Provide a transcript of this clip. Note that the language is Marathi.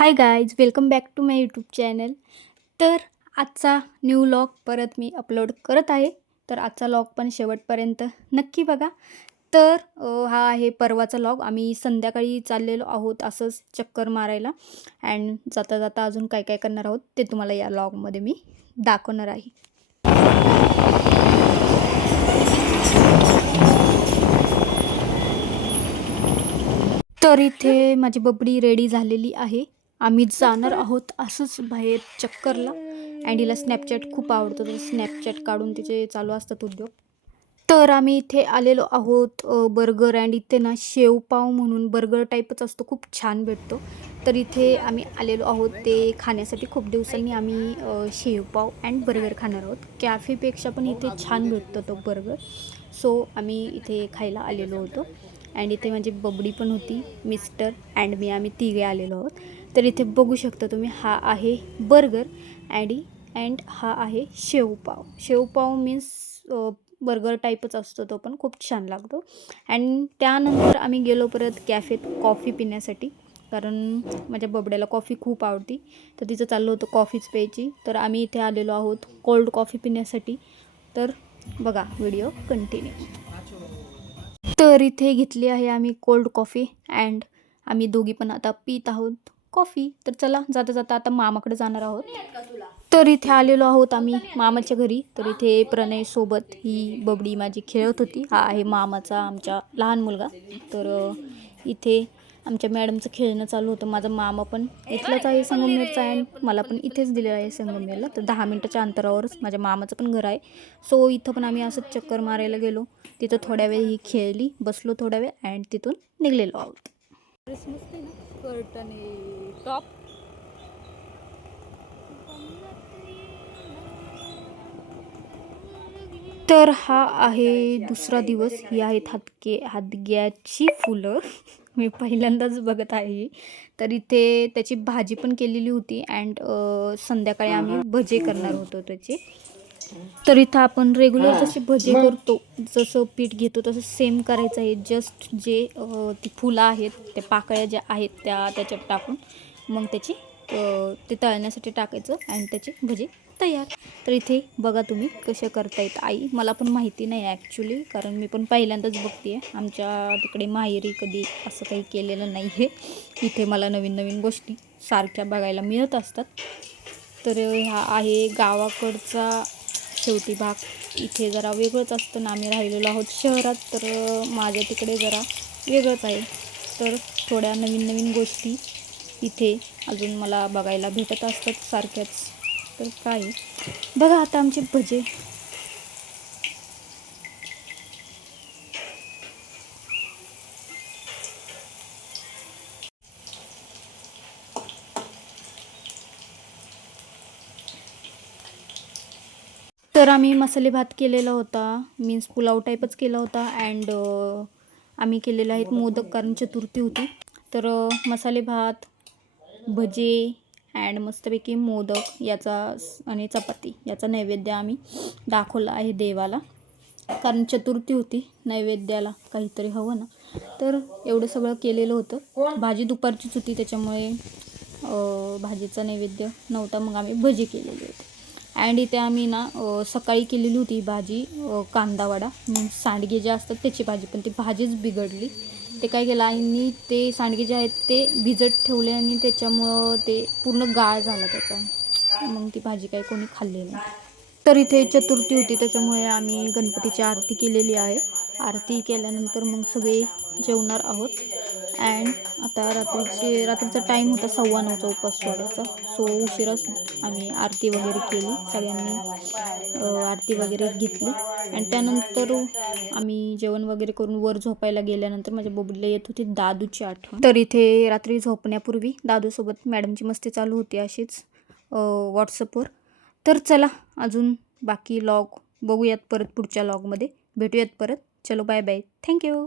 Hi guys welcome back to my YouTube channel. तर आजचा न्यू लॉग परत मी अपलोड करत आहे. तर आजचा लॉग पण शेवटपर्यंत नक्की बघा. तर हा आहे परवाचा लॉग. आम्ही संध्याकाळी चाललेलो आहोत असंच चक्कर मारायला. अँड जाता जाता अजून काय काय करणार आहोत ते तुम्हाला या लॉगमध्ये मी दाखवणार आहे. तर इथे माझी बबडी रेडी झालेली आहे. आम्ही जाणार आहोत असंच बाहेर चक्करला. अँड हिला स्नॅपचॅट खूप आवडतं. तर स्नॅपचॅट काढून तिचे चालू असतात उद्योग. तर आम्ही इथे आलेलो आहोत बर्गर. अँड इथे ना शेवपाव म्हणून बर्गर टाईपच असतो. खूप छान भेटतो. तर इथे आम्ही आलेलो आहोत. ते खाण्यासाठी खूप दिवसांनी आम्ही शेवपाव अँड बर्गर खाणार आहोत. कॅफेपेक्षा पण इथे छान भेटतो तो बर्गर. सो आम्ही इथे खायला आलेलो होतो. अँड इथे माझी बबडी पण होती मिस्टर. अँड मी आम्ही तिघे आलेलो आहोत. तर इथे बघू शकता तुम्ही हा आहे बर्गर ॲडी अँड हा आहे शेवपाव शेवपाव मीन्स बर्गर टाईपच असतो तो पण खूप छान लागतो. अँड त्यानंतर आम्ही गेलो परत कॅफेत कॉफी पिण्यासाठी कारण माझ्या बबड्याला कॉफी खूप आवडती. तर तिचं चाललं होतं कॉफीच प्यायची. तर आम्ही इथे आलेलो आहोत कोल्ड कॉफी पिण्यासाठी. तर बघा व्हिडिओ कंटिन्यू. तर इथे घेतली आहे आम्ही कोल्ड कॉफी अँड आम्ही दोघी पण आता पित आहोत. कॉफी? तर चला जाता जाता आता मामाकडे जाणार आहोत. तर इथे आलेलो आहोत आम्ही मामाच्या घरी. तर इथे प्रणय सोबत ही बबडी माझी खेळत होती. हा आहे मामाचा आमच्या लहान मुलगा. तर इथे आमच्या मॅडमचं खेळणं चालू होतं. माझा मामा पण इथलाच आहे संगमनेरचा आहे मला पण इथेच दिलेलं आहे संगमनेरला. तर दहा मिनटाच्या अंतरावरच माझ्या मामाचं पण घर आहे. सो इथं पण आम्ही असंच चक्कर मारायला गेलो. तिथं थोड्या वेळ ही खेळली बसलो थोड्या वेळ अँड तिथून निघलेलो आहोत. स्कर्ट आणि टॉप. तर हा आहे दुसरा दिवस. ही आहेत हातके हातग्याची फुलं. मी पहिल्यांदाच बघत आहे तर इथे त्याची भाजी पण केलेली होती. अँड संध्याकाळी आम्ही भजे करणार होतो त्याचे. तर इथं आपण रेग्युलर जसे भजे करतो जसं पीठ घेतो तसं सेम करायचं आहे. जस्ट जे ती फुलं आहेत त्या पाकळ्या ज्या आहेत त्या त्याच्यात टाकून मग त्याची ते तळण्यासाठी टाकायचं आणि त्याचे भजे तयार. तर इथे बघा तुम्ही कसे करतायत आई मला पण माहिती नाही ॲक्च्युली कारण मी पण पहिल्यांदाच बघते आहे आमच्या तिकडे माहेरी कधी असं काही केलेलं नाही आहे इथे मला नवीन नवीन गोष्टी सारख्या बघायला मिळत असतात. तर हा आहे गावाकडचा शेवटी भाग. इथे जरा वेगळंच असतं ना आम्ही राहिलेलो आहोत शहरात तर माझ्या तिकडे जरा वेगळंच आहे. तर थोड्या नवीन नवीन गोष्टी इथे अजून मला बघायला भेटत असतात सारख्याच. तर काय बघा आता आमचे भजे. तर आम्ही मसाले भात केलेला होता मीन्स पुलाव टाईपच केला होता अँड आम्ही केलेला आहेत मोदक कारण चतुर्थी होती. तर मसाले भात भजे अँड मस्तपैकी मोदक याचा स- आणि चपाती याचा नैवेद्य आम्ही दाखवला आहे देवाला. कारण चतुर्थी होती नैवेद्याला काहीतरी हवं ना. तर एवढं सगळं केलेलं होतं. भाजी दुपारचीच होती त्याच्यामुळे भाजीचा नैवेद्य नव्हता. मग आम्ही भजी केलेली होती. अँड इथे आम्ही ना सकाळी केलेली होती भाजी कांदावडा सांडगे जे असतात त्याची भाजी पण ती भाजीच बिघडली. ते काय केलं आणि ते सांडगे जे आहेत ते भिजत ठेवले आणि त्याच्यामुळं ते पूर्ण गाळ झाला त्याचा. मग ती भाजी काही कोणी खाल्ली नाही. तर इथे चतुर्थी होती त्याच्यामुळे आम्ही गणपतीची आरती केलेली आहे. आरती केल्यानंतर मग सगळे जेवणार आहोत. अँड आता रात्रीचे रात्रीचा टाईम होता सव्वा नऊचा उपास सोडायचा. सो उशिराच आम्ही आरती वगैरे केली. सगळ्यांनी आरती वगैरे घेतली. आणि त्यानंतर आम्ही जेवण वगैरे करून वर झोपायला गेल्यानंतर माझ्या बोबडीला येत होती दादूची आठवण. तर इथे रात्री झोपण्यापूर्वी दादूसोबत मॅडमची मस्ती चालू होती अशीच व्हॉट्सअपवर तर चला अजून बाकी लॉग बघूयात परत पुढच्या लॉगमध्ये भेटूयात परत. चलो बाय बाय थँक्यू